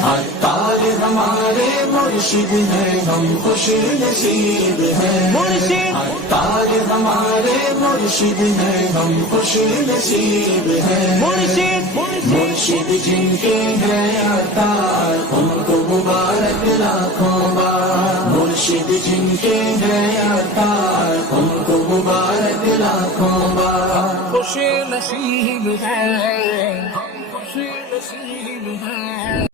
अत्तार हमारे मुर्शिद हैं, हम खुश नसीब हैं। मुर्शिद अत्तार हमारे मुर्शिद हैं, हम खुश नसीब हैं। मुर्शिद मुर्शिद जिनके हैं अत्तार, उनको मुबारक लाखों बार। मुर्शिद जिनके हैं अत्तार, उनको मुबारक लाखों बार। खुश नसीब है, खुश नसीब है।